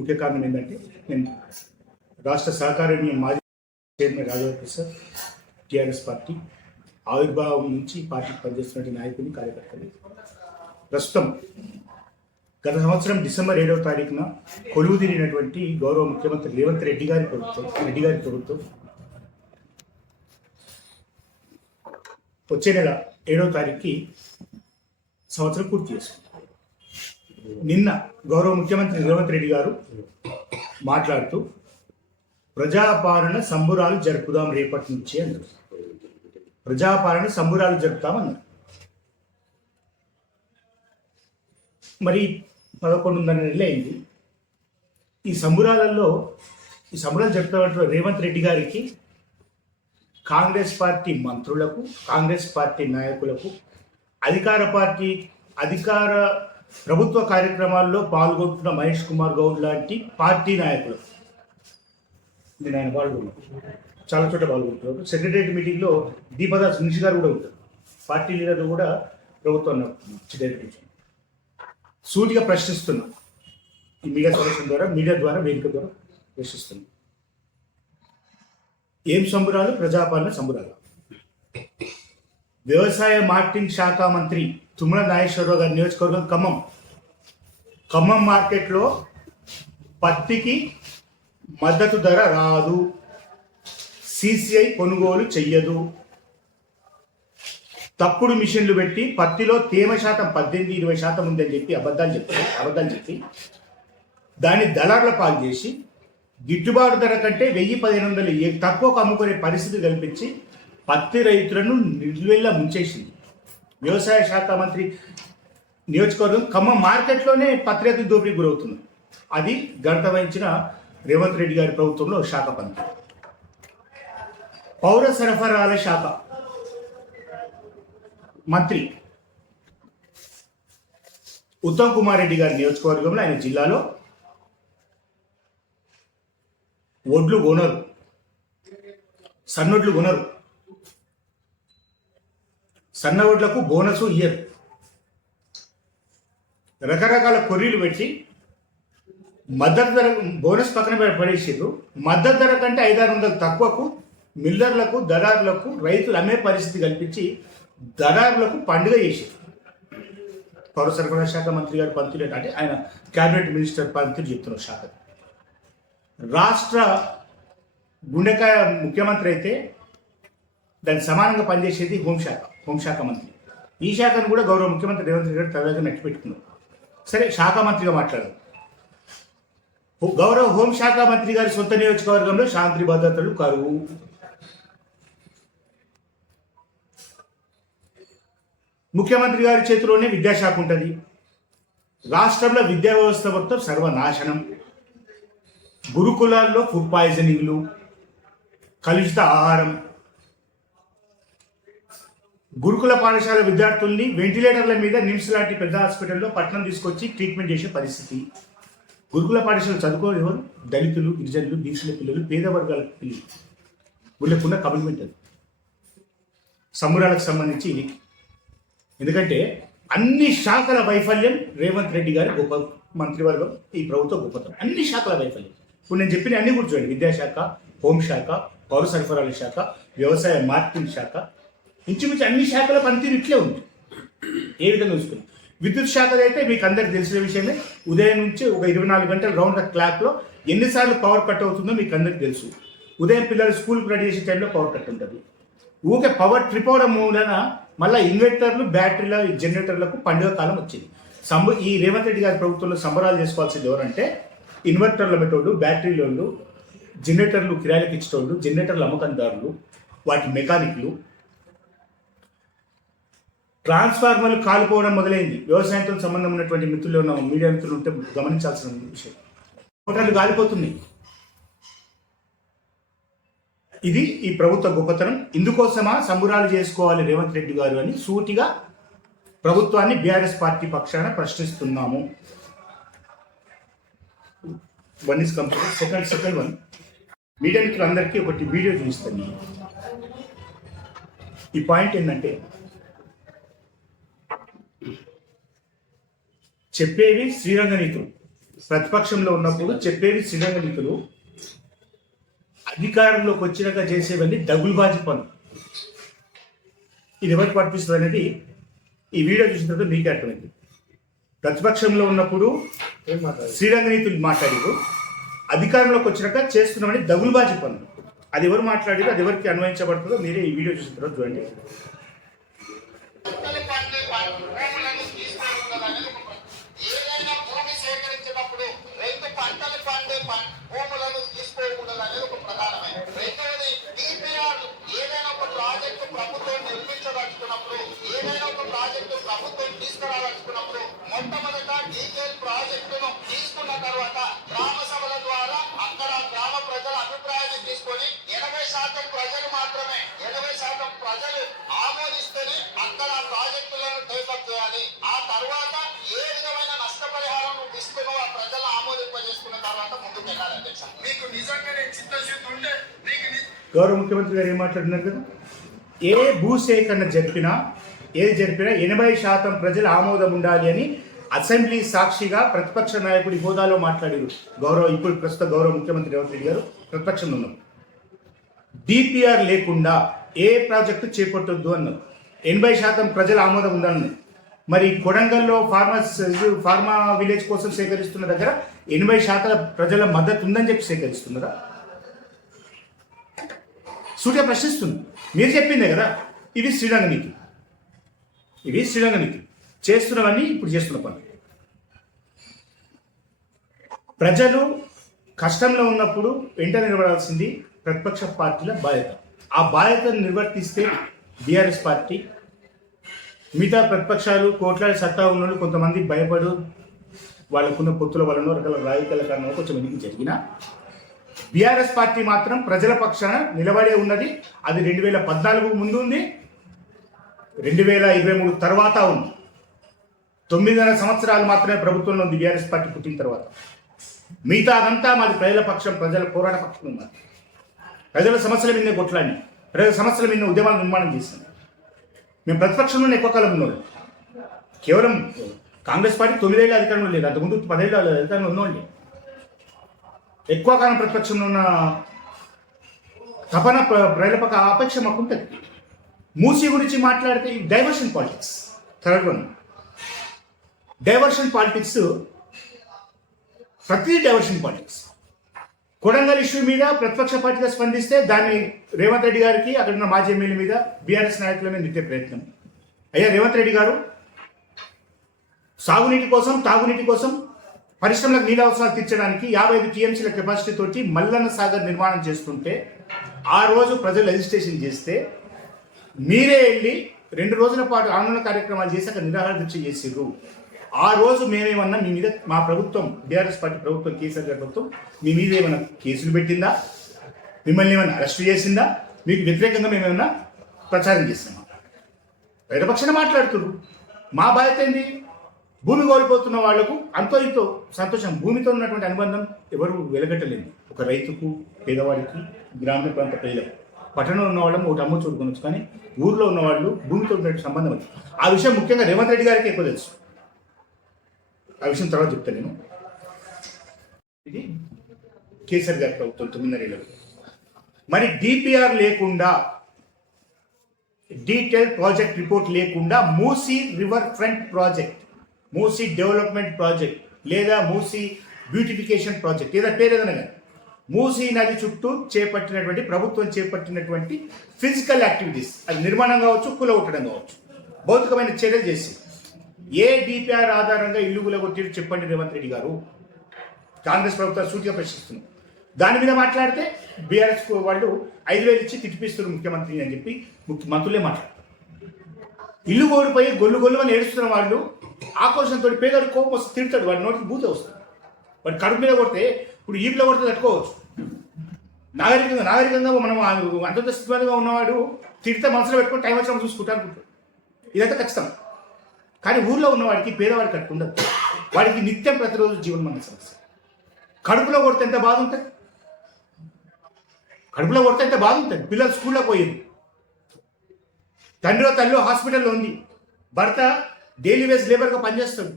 ముఖ్య కారణం ఏంటంటే నేను రాష్ట్ర సహకార యూనియన్ మాజీ చైర్మన్ రాజవర్తి సార్, టీఆర్ఎస్ పార్టీ ఆవిర్భావం నుంచి పార్టీకి పనిచేస్తున్న నాయకుని కార్యకర్తలు ప్రస్తుతం గత సంవత్సరం డిసెంబర్ 7వ తారీఖున కొలువు తీరినటువంటి గౌరవ ముఖ్యమంత్రి రేవంత్ రెడ్డి గారి ప్రభుత్వం వచ్చే నెల 7వ తారీఖుకి సంవత్సరం పూర్తి చేసుకుంది. నిన్న గౌరవ ముఖ్యమంత్రి రేవంత్ రెడ్డి గారు మాట్లాడుతూ ప్రజాపాలన సంబురాలు జరుపుదాం రేపటి నుంచి అన్నారు. ప్రజాపాలన సంబురాలు జరుపుతామన్నారు. మరి 11.5 నెలలు అయింది. ఈ సంబురాలు జరుపుతున్న రేవంత్ రెడ్డి గారికి కాంగ్రెస్ పార్టీ మంత్రులకు, కాంగ్రెస్ పార్టీ నాయకులకు, అధికార ప్రభుత్వ కార్యక్రమాల్లో పాల్గొంటున్న మహేష్ కుమార్ గౌడ్ లాంటి పార్టీ నాయకులు, నేను ఆయన పాల్గొన్నాను, చాలా చోట పాల్గొంటున్నారు. సెక్రటరియట్ మీటింగ్లో దీపదాస్ మున్షి గారు కూడా ఉంటారు. పార్టీ లీడర్లు కూడా ప్రభుత్వం సూటిగా ప్రశ్నిస్తున్నాం. ఈ మీడియా సమావేశం ద్వారా, మీడియా ద్వారా, వేదిక ద్వారా ప్రశ్నిస్తున్నాం. ఏం సంబురాలు? ప్రజాపాలన సంబురాలు. వ్యవసాయ మార్కెటింగ్ శాఖ మంత్రి తుమ్మల నాగేశ్వరరావు గారి నియోజకవర్గం ఖమ్మం మార్కెట్లో పత్తికి మద్దతు ధర రాదు, సిసిఐ కొనుగోలు చెయ్యదు, తప్పుడు మిషన్లు పెట్టి పత్తిలో తేమ శాతం 18-20% ఉందని చెప్పి అబద్ధాలు చెప్పి దాన్ని దళారుల పాలు చేసి గిట్టుబాటు ధర కంటే 1000-1500 తక్కువకు అమ్ముకునే పరిస్థితి కల్పించి పత్తి రైతులను నిలువెల్లా ముంచేసింది. వ్యవసాయ శాఖ మంత్రి నియోజకవర్గం ఖమ్మం మార్కెట్లోనే పత్తి రైతులు దోపిడీకి గురవుతున్నారు. అది ఘనత వహించిన రేవంత్ రెడ్డి గారి ప్రభుత్వంలో శాఖ మంత్రి. పౌర సరఫరాల శాఖ మంత్రి ఉత్తమ్ కుమార్ రెడ్డి గారి నియోజకవర్గంలో, ఆయన జిల్లాలో ఒడ్లు కొనరు, సన్నొడ్లు కొనరు, సన్న ఒడ్లకు బోనసు ఇయ్యరు. రకరకాల కొర్రీలు పెట్టి మద్దతు ధర, బోనస్ పక్కన పడేసారు. మద్దతు ధర కంటే 500-600 తక్కువకు మిల్లర్లకు, దళారులకు రైతులు అమ్మే పరిస్థితి కల్పించి దళారులకు పండుగ చేశారు. పౌర సరఫరా శాఖ మంత్రి గారు పంతులు అంటే ఆయన క్యాబినెట్ మినిస్టర్ పంతులు చెప్తున్నారు. శాఖ రాష్ట్ర గుండెకాయ ముఖ్యమంత్రి అయితే దానికి సమానంగా పనిచేసేది హోంశాఖ మంత్రి. ఈ శాఖను కూడా గౌరవ ముఖ్యమంత్రి రేవంత్ రెడ్డి గారు తరగతి నెట్టి పెట్టుకున్నారు. సరే, శాఖ మంత్రిగా మాట్లాడారు. గౌరవ హోంశాఖ మంత్రి గారి సొంత నియోజకవర్గంలో శాంతి భద్రతలు కరువు. ముఖ్యమంత్రి గారి చేతిలోనే విద్యాశాఖ ఉంటుంది. రాష్ట్రంలో విద్యా వ్యవస్థ మొత్తం సర్వనాశనం. గురుకులాల్లో ఫుడ్ పాయిజనింగ్లు, కలుషిత ఆహారం, గురుకుల పాఠశాల విద్యార్థుల్ని వెంటిలేటర్ల మీద నిమ్స్ లాంటి పెద్ద హాస్పిటల్లో పట్టణం తీసుకొచ్చి ట్రీట్మెంట్ చేసే పరిస్థితి. గురుకుల పాఠశాలలు చదువుకోని ఎవరు? దళితులు, గిరిజనులు, బీసీల పిల్లలు, పేద వర్గాల పిల్లలు. వీళ్ళకున్న కమిట్మెంట్ అది. సంబురాలకు సంబంధించి ఇది. ఎందుకంటే అన్ని శాఖల వైఫల్యం రేవంత్ రెడ్డి గారి గొప్ప మంత్రివర్గం, ఈ ప్రభుత్వ గొప్పతనం. అన్ని శాఖల వైఫల్యం. ఇప్పుడు నేను చెప్పిన అన్ని కూడా చూడండి: విద్యాశాఖ, హోంశాఖ, పౌర సరఫరాల శాఖ, వ్యవసాయ మార్కెటింగ్ శాఖ, ఇంచుమించు అన్ని శాఖల పనితీరు ఇట్లే ఉంది. ఏ విధంగా చూసుకుని విద్యుత్ శాఖలో అయితే మీకు అందరికి తెలిసిన విషయమే. ఉదయం నుంచి ఒక 24 గంటల రౌండ్ ద క్లాక్లో ఎన్నిసార్లు పవర్ కట్ అవుతుందో మీకు అందరికి తెలుసు. ఉదయం పిల్లలు స్కూల్కి రెడీ చేసే టైంలో పవర్ కట్ ఉంటుంది. ఊకే పవర్ ట్రిప్ అవడం మూలన మళ్ళీ ఇన్వర్టర్లు, బ్యాటరీల, జనరేటర్లకు పండుగ కాలం వచ్చింది. ఈ రేవంత్ రెడ్డి గారి ప్రభుత్వంలో సంబరాలు చేసుకోవాల్సింది ఎవరంటే ఇన్వర్టర్లు అమ్మేటోళ్ళు, బ్యాటరీలోళ్ళు, జనరేటర్లు కిరాయిలకు ఇచ్చేటోళ్ళు, జనరేటర్లు అమ్మకందారులు, వాటి మెకానిక్లు. ట్రాన్స్ఫార్మర్లు కాలిపోవడం మొదలైంది. వ్యవసాయంతో సంబంధం ఉన్నటువంటి మిత్రులు ఉన్న మీడియా మిత్రులు ఉంటే గమనించాల్సిన విషయం. మోటార్లు కాలిపోతున్నాయి. ఇది ఈ ప్రభుత్వ గొప్పతనం. ఇందుకోసమా సంబురాలు చేసుకోవాలి రేవంత్ రెడ్డి గారు అని సూటిగా ప్రభుత్వాన్ని బీఆర్ఎస్ పార్టీ పక్షాన ప్రశ్నిస్తున్నాము. One is complete. Second one, media మిత్రులందరికీ ఒకటి వీడియో చూపిస్తాను. ఈ పాయింట్ ఏంటంటే, చెప్పేవి శ్రీరంగ నీతులు, ప్రతిపక్షంలో ఉన్నప్పుడు చెప్పేవి శ్రీరంగ నీతులు, అధికారంలోకి వచ్చినాక చేసేవన్నీ దగులుబాజీ పనులు. ఇది ఎవరికి పనిపిస్తుంది అనేది ఈ వీడియో చూసిన తర్వాత మీకే అర్థమైంది. ప్రతిపక్షంలో ఉన్నప్పుడు శ్రీరంగ నీతులు మాట్లాడారు, అధికారంలోకి వచ్చినాక చేస్తున్నామని దగులుబాజీ పనులు. అది ఎవరు మాట్లాడారు, అది ఎవరికి అన్వయించబడుతుందో మీరే ఈ వీడియో చూసిన తర్వాత చూడండి. భూములను తీసుకోకూడదు అనేది ఒక ప్రధానమైన. రెండవది డిపిఆర్ ఏదైనా ఒక ప్రాజెక్టు ప్రభుత్వం నిర్మించదలుచుకున్నప్పుడు, ఏదైనా ఒక ప్రాజెక్టు ప్రభుత్వం తీసుకురాదలుచుకున్నప్పుడు మొట్టమొదట డీటెయిల్ ప్రాజెక్టును తీసుకున్న తర్వాత గ్రామ సభల ద్వారా అక్కడ గ్రామ ప్రజల అభిప్రాయాన్ని తీసుకొని 80% ప్రజలు మాత్రమే 80% ప్రజలు ఆమోదిస్తేనే అక్కడ ప్రాజెక్టులను టేకప్ చేయాలి. ఆ తర్వాత ఏ విధమైన నష్టపరిహారం ఇస్తున్నో ఆ ప్రజలు ఆమోదింపజేసుకున్న తర్వాత ముందుకు వెళ్ళాలి. అధ్యక్ష, మీకు నిజంగానే చిత్తశుద్ధి ఉంటే గౌరవ ముఖ్యమంత్రి గారు ఏం మాట్లాడుతున్నారు కదా, ఏ భూసేకరణ జరిపినా ఏది జరిపినా 80% ప్రజల ఆమోదం ఉండాలి అని అసెంబ్లీ సాక్షిగా ప్రతిపక్ష నాయకుడి హోదాలో మాట్లాడారు ఇప్పుడు ప్రస్తుత గౌరవ ముఖ్యమంత్రి రేవంత్ రెడ్డి గారు ప్రతిపక్షంలో ఉన్నారు. డిపిఆర్ లేకుండా ఏ ప్రాజెక్టు చేపట్టొద్దు అన్నారు. 80% ప్రజల ఆమోదం ఉందన్నారు. మరి కొడంగల్లో ఫార్మా విలేజ్ కోసం సేకరిస్తున్న దగ్గర 80% ప్రజల మద్దతు ఉందని చెప్పి సేకరిస్తున్నారా? సూటిగా ప్రశ్నిస్తుంది. మీరు చెప్పిందే కదా, ఇవి శ్రీరంగ నీతి, ఇవి శ్రీరంగ నీతి. చేస్తున్నవన్నీ ఇప్పుడు చేస్తున్న పని. ప్రజలు కష్టంలో ఉన్నప్పుడు వెంట నిలబడాల్సింది ప్రతిపక్ష పార్టీల బాధ్యత. ఆ బాధ్యతను నిర్వర్తిస్తే బీఆర్ఎస్ పార్టీ, మిగతా ప్రతిపక్షాలు కోట్లాడి సత్తా ఉన్న కొంతమంది భయపడు వాళ్ళకున్న పొత్తుల వలన రకాల రాజకీయాల కారణంగా కొంచెం ఎన్నిక జరిగినా బీఆర్ఎస్ పార్టీ మాత్రం ప్రజల పక్షాన నిలబడే ఉన్నది. అది 2014 ముందు ఉంది, 2023 తర్వాత ఉంది. 9.5 సంవత్సరాలు మాత్రమే ప్రభుత్వంలో ఉంది బీఆర్ఎస్ పార్టీ పుట్టిన తర్వాత. మిగతా అదంతా మాది ప్రజల పక్షం, ప్రజల పోరాట పక్షం ఉన్నది. ప్రజల సమస్యల మీద కొట్లాడి, ప్రజల సమస్యల మీద ఉద్యమాలు నిర్మాణం చేసింది. మేము ప్రతిపక్షంలోనే ఎక్కువ కాలం ఉన్నాడు. కేవలం కాంగ్రెస్ పార్టీ 9 ఏళ్ళ అధికారంలో లేదు, అంతకుముందు 10 ఏళ్ళ అధికారంలో ఉన్నోండి. ఎక్కువ కాలం ప్రతిపక్షంలో ఉన్న తపన ప్రజల పక్క అపేక్ష మాకు ఉంటుంది. మూసీ గురించి మాట్లాడితే diversion politics. Third one, diversion politics. ప్రతి డైవర్షన్ పాలిటిక్స్. కొడంగల్ ఇష్యూ మీద ప్రతిపక్ష పార్టీగా స్పందిస్తే దాన్ని రేవంత్ రెడ్డి గారికి, అక్కడ ఉన్న మాజీ ఎమ్మెల్యే మీద, బీఆర్ఎస్ నాయకుల మీద నిట్టే ప్రయత్నం. అయ్యా రేవంత్ రెడ్డి గారు, సాగునీటి కోసం, తాగునీటి కోసం, పరిశ్రమలకు నీళ్ళ అవసరాలు తీర్చడానికి 55 టీఎంసీల కెపాసిటీ తోటి మల్లన్న సాగర్ నిర్మాణం చేస్తుంటే ఆ రోజు ప్రజలు రిజిస్ట్రేషన్ చేస్తే మీరే వెళ్ళి 2 రోజుల పాటు ఆందోళన కార్యక్రమాలు చేసి అక్కడ నిరాహార దీక్ష చేసిర్రు. ఆ రోజు మేమేమన్నా మీ మీద, మా ప్రభుత్వం బీఆర్ఎస్ పార్టీ ప్రభుత్వం, కేసీఆర్ గారి ప్రభుత్వం మీ మీద ఏమైనా కేసులు పెట్టిందా? మిమ్మల్ని ఏమైనా అరెస్ట్ చేసిందా? మీకు వ్యతిరేకంగా మేమేమన్నా ప్రచారం చేస్తున్నాం? ప్రతిపక్షాన మాట్లాడుతున్నారు. మా బాధ్యత ఏంటి? భూమి కోల్పోతున్న వాళ్లకు అంతో ఇంతో సంతోషం. భూమితో ఉన్నటువంటి అనుబంధం ఎవరు వెలగట్టలేదు. ఒక రైతుకు, పేదవాడికి, గ్రామీణ ప్రాంత ప్రజలకు. పట్టణంలో ఉన్న వాళ్ళము ఒకటి అమ్మ చూడుకోవచ్చు, కానీ ఊర్లో ఉన్న వాళ్ళు భూమితో ఉన్నటువంటి సంబంధం అది. ఆ విషయం ముఖ్యంగా రేవంత్ రెడ్డి గారికి ఎక్కువ తెలుసు. ఆ విషయం తర్వాత చెప్తాను నేను. ఇది కేసీఆర్ గారి ప్రభుత్వం 9.5 ఏళ్ళలో. మరి డిపిఆర్ లేకుండా, డీటెయిల్ ప్రాజెక్ట్ రిపోర్ట్ లేకుండా Musi river front project, Musi development project లేదా మూసీ బ్యూటిఫికేషన్ ప్రాజెక్ట్, ఏదో పేరు ఏదైనా కానీ, మూసీ నది చుట్టూ చేపట్టినటువంటి, ప్రభుత్వం చేపట్టినటువంటి ఫిజికల్ యాక్టివిటీస్, అది నిర్మాణం కావచ్చు, కూలగొట్టడం కావచ్చు, భౌతికమైన చర్యలు చేసి ఏ డిపిఆర్ ఆధారంగా ఇల్లు కూలగొట్టి చెప్పండి రేవంత్ రెడ్డి గారు. కాంగ్రెస్ ప్రభుత్వం సూటిగా ప్రశ్నిస్తున్నారు. దాని మీద మాట్లాడితే బీఆర్ఎస్ వాళ్ళు 5,000 ఇచ్చి తిట్టిపిస్తున్నారు ముఖ్యమంత్రిని అని చెప్పి మంత్రులే మాట్లాడతారు. ఇల్లు కోడిపోయి గొల్లు అని ఏడుస్తున్న వాళ్ళు ఆక్రోషంతో పేదవాడు కోపం వస్తే తిడతాడు, వాడి నోటికి బూతే వస్తుంది. వాడి కడుపు మీద కొడితే, ఇప్పుడు ఈపులో కొడితే తట్టుకోవచ్చు. నాగరికంగా మనం అంత స్థితిగా ఉన్నవాడు తిడితే మనసులో పెట్టుకొని టైం వచ్చినప్పుడు చూసుకుంటా అనుకుంటాడు. ఇదంతా ఖచ్చితం. కానీ ఊర్లో ఉన్నవాడికి, పేదవాడికి కట్టు ఉండదు. వాడికి నిత్యం ప్రతిరోజు జీవనమన్న సమస్య. కడుపులో కొడితే ఎంత బాధ ఉంటుంది, కడుపులో కొడితే ఎంత బాధ ఉంటుంది. పిల్లలు స్కూల్లో పోయింది, తండ్రిలో తల్లి హాస్పిటల్లో ఉంది, భర్త డైలీ వేజ్ లేబర్గా పనిచేస్తాడు,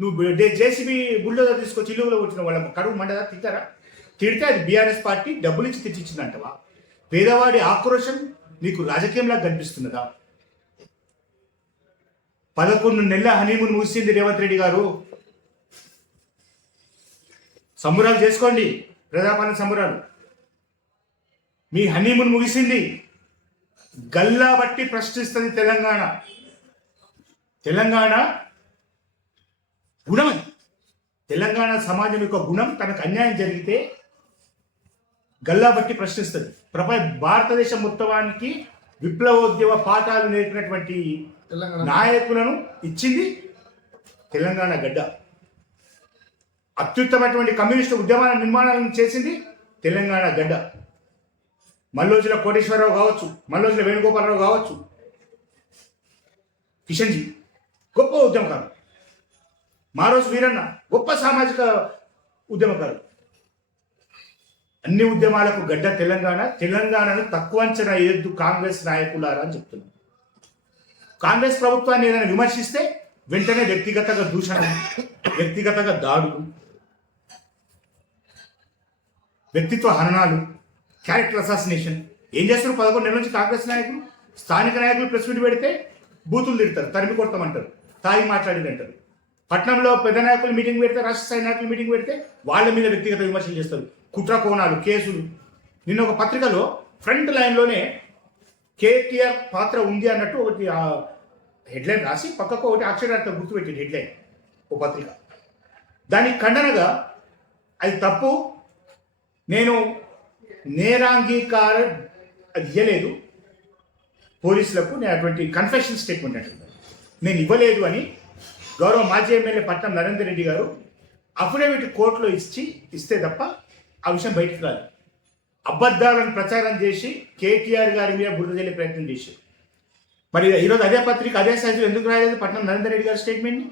నువ్వు జేసీబీ బుల్డోజర్ తీసుకొచ్చి ఇల్లులో వచ్చిన వాళ్ళ కడుగు మండదా తిట్టారా? తిడితే అది బీఆర్ఎస్ పార్టీ డబ్బులు ఇచ్చి తెచ్చిచ్చిందంటవా? పేదవాడి ఆక్రోశం నీకు రాజకీయంలా కనిపిస్తున్నదా? 11 నెలల హనీమూన్ ముగిసింది రేవంత్ రెడ్డి గారు. సంబురాలు చేసుకోండి, ప్రజాపాలన సంబురాలు. మీ హనీమూన్ ముగిసింది. గల్లా బట్టి ప్రశ్నిస్తుంది తెలంగాణ. తెలంగాణ గుణం అది. తెలంగాణ సమాజం యొక్క గుణం. తనకు అన్యాయం జరిగితే గల్లా బట్టి ప్రశ్నిస్తుంది. భారతదేశం మొత్తానికి విప్లవోద్యమ పాఠాలు నేర్పినటువంటి నాయకులను ఇచ్చింది తెలంగాణ గడ్డ. అత్యుత్తమైనటువంటి కమ్యూనిస్టు ఉద్యమాల నిర్మాణాలను చేసింది తెలంగాణ గడ్డ. మల్లోజుల కోటేశ్వరరావు కావచ్చు, మల్లోజుల వేణుగోపాలరావు కావచ్చు, కిషన్జీ గొప్ప ఉద్యమకారు, మారోజు వీరన్న గొప్ప సామాజిక ఉద్యమకారు. అన్ని ఉద్యమాలకు గడ్డ తెలంగాణ. తెలంగాణను తక్కువ అంచనా వేయొద్దు కాంగ్రెస్ నాయకులారా అని చెప్తున్నారు. కాంగ్రెస్ ప్రభుత్వాన్ని ఏదైనా విమర్శిస్తే వెంటనే వ్యక్తిగతంగా దూషణ, వ్యక్తిగతంగా దాడులు, వ్యక్తిత్వ హననాలు, క్యారెక్టర్ అసాసినేషన్. ఏం చేస్తారు? 11 నెలల నుంచి కాంగ్రెస్ నాయకులు, స్థానిక నాయకులు ప్రెస్ మీట్ పెడితే బూతులు తిడతారు, తరిమి కొడతామంటారు, తాగి మాట్లాడిందంటారు. పట్నంలో పెద్ద నాయకులు మీటింగ్ పెడితే, రాష్ట్ర స్థాయి నాయకులు మీటింగ్ పెడితే వాళ్ళ మీద వ్యక్తిగత విమర్శలు చేస్తారు, కుట్ర కోణాలు, కేసులు. నిన్న ఒక పత్రికలో ఫ్రంట్ లైన్లోనే కేటీఆర్ పాత్ర ఉంది అన్నట్టు ఒకటి హెడ్లైన్ రాసి పక్కకు ఒకటి అక్షరార్థం గుర్తుపెట్టింది హెడ్లైన్ ఓ పత్రిక. దానికి ఖండనగా అది తప్పు, నేను నేరాంగీకారం అది ఇవ్వలేదు పోలీసులకు, నేను అటువంటి కన్ఫెషన్ స్టేట్మెంట్ అంటుంది నేను ఇవ్వలేదు అని గౌరవ మాజీ ఎమ్మెల్యే పట్నం నరేందర్ రెడ్డి గారు అఫిడవిట్ కోర్టులో ఇస్తే తప్ప ఆ విషయం బయటకు రాదు. అబద్ధాలను ప్రచారం చేసి కేటీఆర్ గారి మీద బురద జల్లే ప్రయత్నం చేశారు. మరి ఈరోజు అదే పత్రిక అదే సైజు ఎందుకు రాయలేదు పట్నం నరేందర్ రెడ్డి గారి స్టేట్మెంట్ని?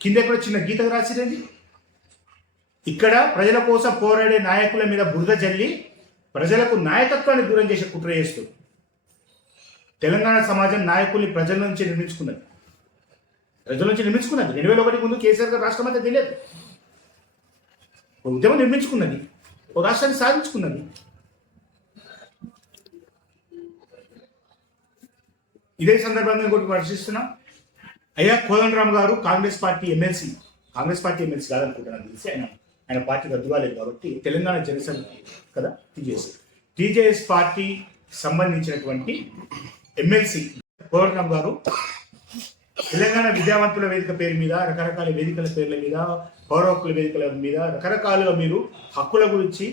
కింద కూడా చిన్న గీతకు రాసిరండి. ఇక్కడ ప్రజల కోసం పోరాడే నాయకుల మీద బురద జల్లి ప్రజలకు నాయకత్వాన్ని దూరం చేసే కుట్ర చేస్తుంది. తెలంగాణ సమాజం నాయకుల్ని ప్రజల నుంచి నిర్మించుకున్నది. 2001 ముందు కేసీఆర్ గారు రాష్ట్రం అంతా తెలియదు. ఒక ఉద్యమం నిర్మించుకున్నది, ఒక రాష్ట్రాన్ని సాధించుకున్నది. ఇదే సందర్భంగా ఇంకోటి ప్రశ్నిస్తున్నా, అయ్యా కోదండరామ్ గారు కాంగ్రెస్ పార్టీ ఎమ్మెల్సీ కాదనుకుంటున్నాను తెలిసి, ఆయన పార్టీ రద్దుగా లేదు కాబట్టి తెలంగాణ జనసేన కదా టీజేఎస్ పార్టీ సంబంధించినటువంటి ఎమ్మెల్సీ కోదండరామ్ గారు తెలంగాణ విద్యావంతుల వేదిక పేరు మీద, రకరకాల వేదికల పేర్ల మీద, పౌర హక్కుల వేదికల మీద రకరకాలుగా మీరు హక్కుల గురించి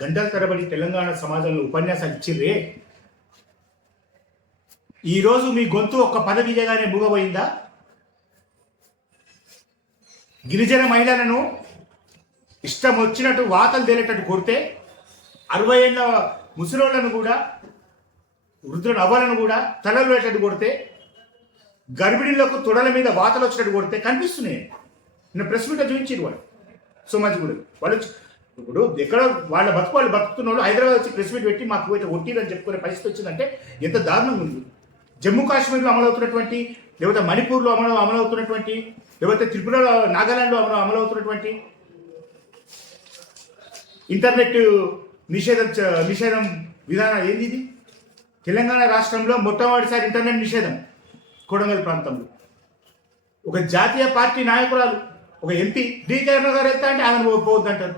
గంటల తరబడి తెలంగాణ సమాజంలో ఉపన్యాసాలు ఇచ్చిర్రే. ఈరోజు మీ గొంతు ఒక్క పదవి చేయగానే మూగబోయిందా? గిరిజన మహిళలను ఇష్టం వచ్చినట్టు వాతలు తేలేటట్టు కొడితే, 60 ఏళ్ళ ముసలోళ్లను కూడా, వృద్ధుల అవ్వలను కూడా తలలు వేటట్టు కొడితే, గర్భిణీలకు తొడల మీద వాతలు వచ్చినట్టు కొడితే కనిపిస్తున్నాయి. నేను ప్రెస్ మీట్ చూపించారు వాళ్ళు సోమాజిగూడ వాళ్ళు. ఇప్పుడు ఎక్కడ వాళ్ళ వాళ్ళు బతుకుతున్న వాళ్ళు హైదరాబాద్ వచ్చి ప్రెస్ మీట్ పెట్టి మాకు పోయితే ఒట్టిరని చెప్పుకునే పరిస్థితి వచ్చిందంటే ఎంత దారుణంగా ఉంది. జమ్మూ కాశ్మీర్లో అమలవుతున్నటువంటి, లేకపోతే మణిపూర్లో అమలవుతున్నటువంటి, లేకపోతే త్రిపురలో, నాగాలాండ్లో అమలవుతున్నటువంటి ఇంటర్నెట్ నిషేధం విధానం ఏంది ఇది? తెలంగాణ రాష్ట్రంలో మొట్టమొదటిసారి ఇంటర్నెట్ నిషేధం కొడంగల్ ప్రాంతంలో. ఒక జాతీయ పార్టీ నాయకురాలు, ఒక ఎంపీ డీకేఆర్ గారు వెళ్తా అంటే ఆమెను పోవద్దంటారు.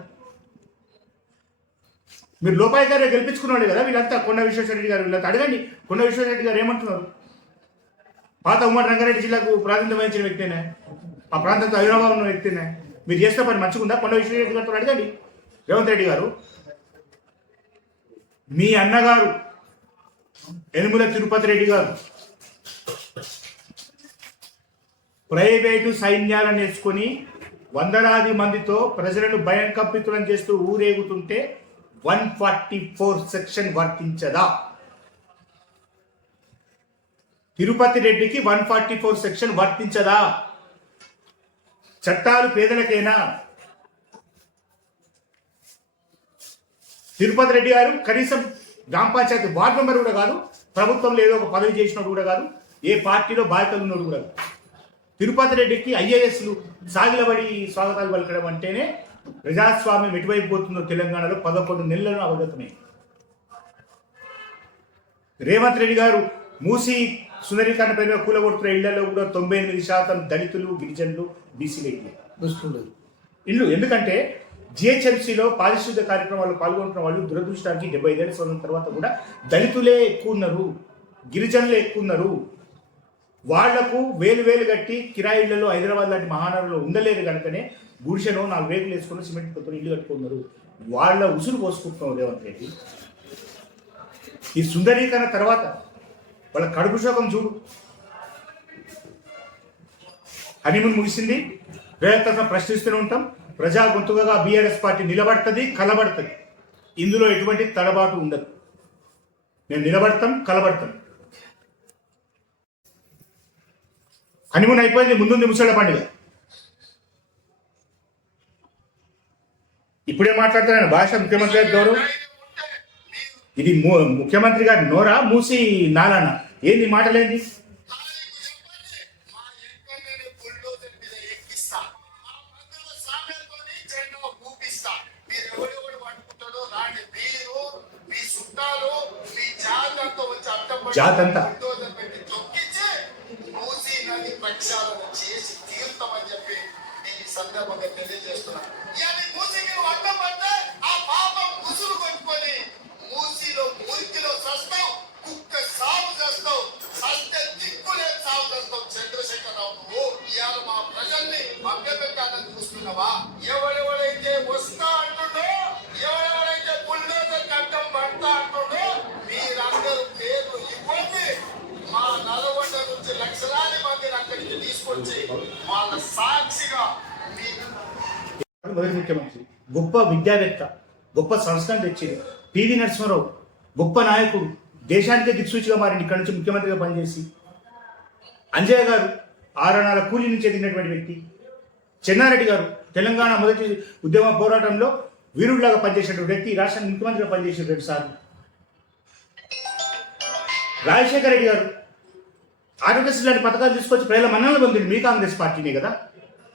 మీరు లోపాయి గారు గెలిపించుకున్నాడు కదా వీళ్ళంతా, కొండ విశ్వేశ్వరరెడ్డి గారు వీళ్ళంతా అడగండి. కొండ విశ్వేశ్వరరెడ్డి గారు ఏమంటున్నారు? పాత ఉమ్మడి రంగారెడ్డి జిల్లాకు ప్రాతినిధ్యం వహించిన వ్యక్తినే, ఆ ప్రాంతంతో హైదరాబాద్ ఉన్న వ్యక్తినే. మీరు చేసిన పని మంచిగుందా? కొండ విశ్వేశ్వరరెడ్డి గారితో అడగండి. రేవంత్ రెడ్డి గారు, మీ అన్నగారు యనుమల తిరుపతి రెడ్డి గారు ప్రైవేటు సైన్యాలను నేర్చుకొని వందలాది మందితో ప్రజలను భయం కంపితులను చేస్తూ ఊరేగుతుంటే 144 సెక్షన్ వర్తించదా? తిరుపతి రెడ్డికి 144 సెక్షన్ వర్తించదా? చట్టాలు పేదలకైనా? తిరుపతి రెడ్డి గారు కనీసం గ్రామ పంచాయతీ వార్డు మెంబర్ కూడా కాదు, ప్రభుత్వంలో ఏదో ఒక పదవి చేసినోడు కూడా కాదు, ఏ పార్టీలో బాధ్యతలు ఉన్నోడు కూడా కాదు. తిరుపతి రెడ్డికి ఐఏఎస్లు సాగిలబడి స్వాగతాలు పలకడం అంటేనే ప్రజాస్వామ్యం ఎటువైపు పోతుందో తెలంగాణలో 11 నెలలను అవగతమే. రేవంత్ రెడ్డి గారు మూసి సుందరీకరణ పేరుగా కూలగొడుతున్న ఇళ్లలో కూడా 98% దళితులు, గిరిజనులు, బీసీలు ఇల్లు. ఎందుకంటే జిహెచ్ఎంసీలో పారిశుద్ధ్య కార్యక్రమాల్లో పాల్గొంటున్న వాళ్ళు దురదృష్టానికి 75 సంవత్సరం తర్వాత కూడా దళితులే ఎక్కువ ఉన్నారు, గిరిజనులే ఎక్కువ ఉన్నారు. వాళ్లకు వేలు కట్టి కిరాయిళ్లలో హైదరాబాద్ లాంటి మహానగరంలో ఉండలేరు కనుకనే గుడిసెనో 4 రేకులు వేసుకుని సిమెంట్ కొత్త ఇల్లు కట్టుకున్నారు. వాళ్ళ ఉసురు పోసుకుంటున్నాం రేవంత్ రెడ్డి. ఈ సుందరీకరణ తర్వాత వాళ్ళ కడుపు శోకం చూడు. హనీమూన్ ముగిసింది, రేవంత్ ప్రశ్నిస్తూనే ఉంటాం. ప్రజా గొంతుకగా బీఆర్ఎస్ పార్టీ నిలబడుతుంది, కలబడుతుంది. ఇందులో ఎటువంటి తడబాటు ఉండదు. మేము నిలబడతాం, కలబడతాం. హనీమూన్ అయిపోయింది, ముందుంది ముసళ్ళ పండుగ. ఇప్పుడే మాట్లాడుతున్నాను భాష ముఖ్యమంత్రి గారి గౌరవం. ఇది ముఖ్యమంత్రి గారి నోరా, మూసి నాలానా? ఏంది మాటలేంది? జాతంతా ప్రక్షాళన చేసి తీర్థమని చెప్పి ఈ సందర్భంగా తెలియజేస్తున్నా. మూసికి అడ్డం పడితే ఆ పాపం ముసురు కొట్టుకొని మూసిలో మురికిలో సస్తావు, కుక్క సాగు చేస్తావు, సస్తే దిక్కులే సాగు చేస్తావు. చంద్రశేఖరరావు, నువ్వు ఇవాళ మా ప్రజల్ని మభ్యపెట్టాలని చూస్తున్నావా? ఎవడెవడైతే వస్తా అంటుండో, ఎవడెవడైతే బుల్డోజర్ అడ్డం పడతా అంటుండో, మీరందరూ పేర్లు ఇవ్వండి. మా నల్గొండ నుంచి లక్షలాది మందిని అక్కడికి తీసుకొచ్చి వాళ్ళ సాక్షిగా మొదటి ముఖ్యమంత్రి, గొప్ప విద్యావేత్త, గొప్ప సంస్కరణ తెచ్చింది. పివి నరసింహారావు గొప్ప నాయకుడు, దేశానికే దిక్సూచిగా మారింది ఇక్కడి నుంచి ముఖ్యమంత్రిగా పనిచేసి. అంజయ్య గారు ఆరణాల కూలీ నుంచి ఎదిగినటువంటి వ్యక్తి. చెన్నారెడ్డి గారు తెలంగాణ మొదటి ఉద్యమ పోరాటంలో వీరుడిలాగా పనిచేసినటువంటి వ్యక్తి, రాష్ట్రానికి ముఖ్యమంత్రిగా పనిచేసిన 2 సార్లు. రాజశేఖర రెడ్డి గారు ఆరోగ్యశ్రీ లాంటి పథకాలు తీసుకొచ్చి ప్రజల మన్ననలు పొందింది మీ కాంగ్రెస్ పార్టీనే కదా.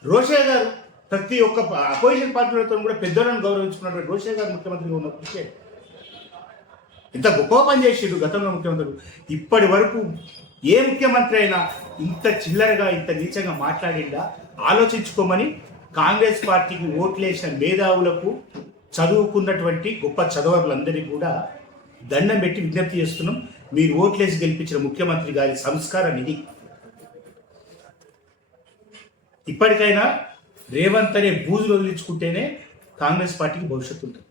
రోషయ్య గారు ప్రతి ఒక్క అపోజిషన్ పార్టీలతో కూడా పెద్దలను గౌరవించుకున్నటువంటి రోషయ్య గారు ముఖ్యమంత్రిగా ఉన్న కృషి. ఇంత గొప్ప పని చేసిండు గతంలో ముఖ్యమంత్రులు. ఇప్పటి వరకు ఏ ముఖ్యమంత్రి అయినా ఇంత చిల్లరగా, ఇంత నీచంగా మాట్లాడిందా ఆలోచించుకోమని కాంగ్రెస్ పార్టీకి ఓట్లేసిన మేధావులకు, చదువుకున్నటువంటి గొప్ప చదవరులందరికీ కూడా దండం పెట్టి విజ్ఞప్తి చేస్తున్నాం. మీరు ఓట్లేసి గెలిపించిన ముఖ్యమంత్రి గారి సంస్కారం ఇది. ఇప్పటికైనా రేవంత్ అనే బూజులు వదిలించుకుంటేనే కాంగ్రెస్ పార్టీకి భవిష్యత్తు ఉంటుంది.